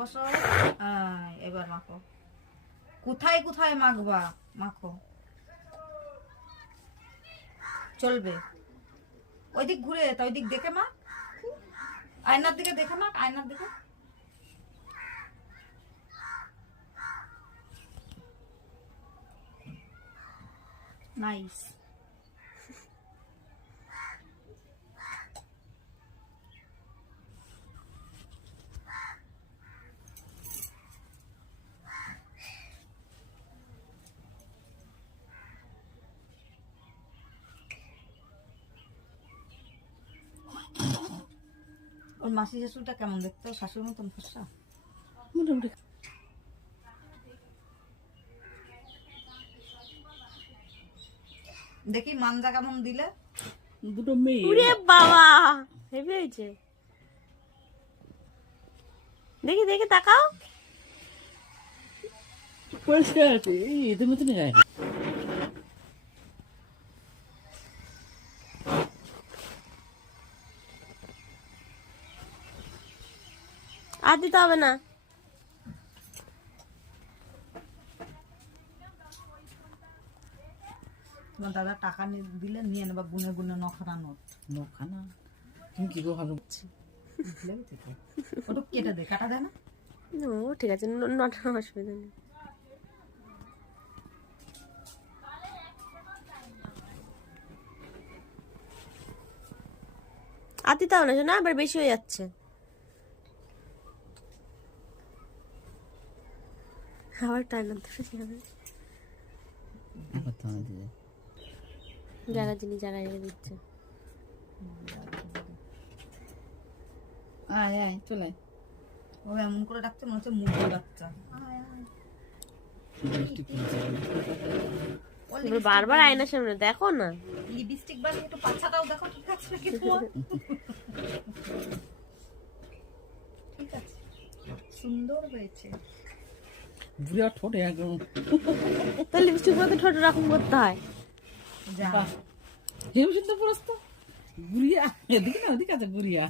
বসো। এবার মাখো। কোথায় কোথায় মাখবা? মাখো, চলবে। ওইদিক ঘুরে তা ওইদিক দেখে মাখ, আয়নার দিকে দেখে মাখ, আয়নার দিকে। নাইস। ওর মাসি শাশুড়িটা কেমন দেখতে? শাশুড়ির মতন ফর্সা? মোটামুটি। দেখি মানজা কেমন দিলে। দুটো মেয়ে। ওরে বাবা, হেভি হয়েছে। দেখি দেখি তাকাও। পরিষ্কার আছে, এই এদের মতনই গায়ে। আর দিতে হবে না। তোমার দাদা টাকা দিলে নিয়ে নেবা, গুনে গুনে নখানা নোট। নখানা তুমি কি করে ভালো বুঝছি? ওটা কেটে দে, কাটা দেয় না? ও ঠিক আছে, নটা অসুবিধা নেই। আর দিতে হবে না, আবার বেশি হয়ে যাচ্ছে। আবার টানা ধরে যাবে। জায়গা জিনিস জায়গায় রেখে দিচ্ছে। আয় আয় চলে। ও এমন করে ডাকছে মনে হচ্ছে মুরগির বাচ্চা। বারবার আয়নার সামনে দেখো না। লিপস্টিক বানিয়ে একটু পাছাটাও দেখো ঠিক আছে নাকি তোমার? ঠিক আছে, সুন্দর হয়েছে। বুড়িয়া ঠোঁটে একদম। তাহলে লিপস্টিক পরে ঠোঁট রকম করতে হয়। যা হেম সুন্দর পুরস্ত বুড়িয়া, এদিকে না ওদিকে আছে বুড়িয়া।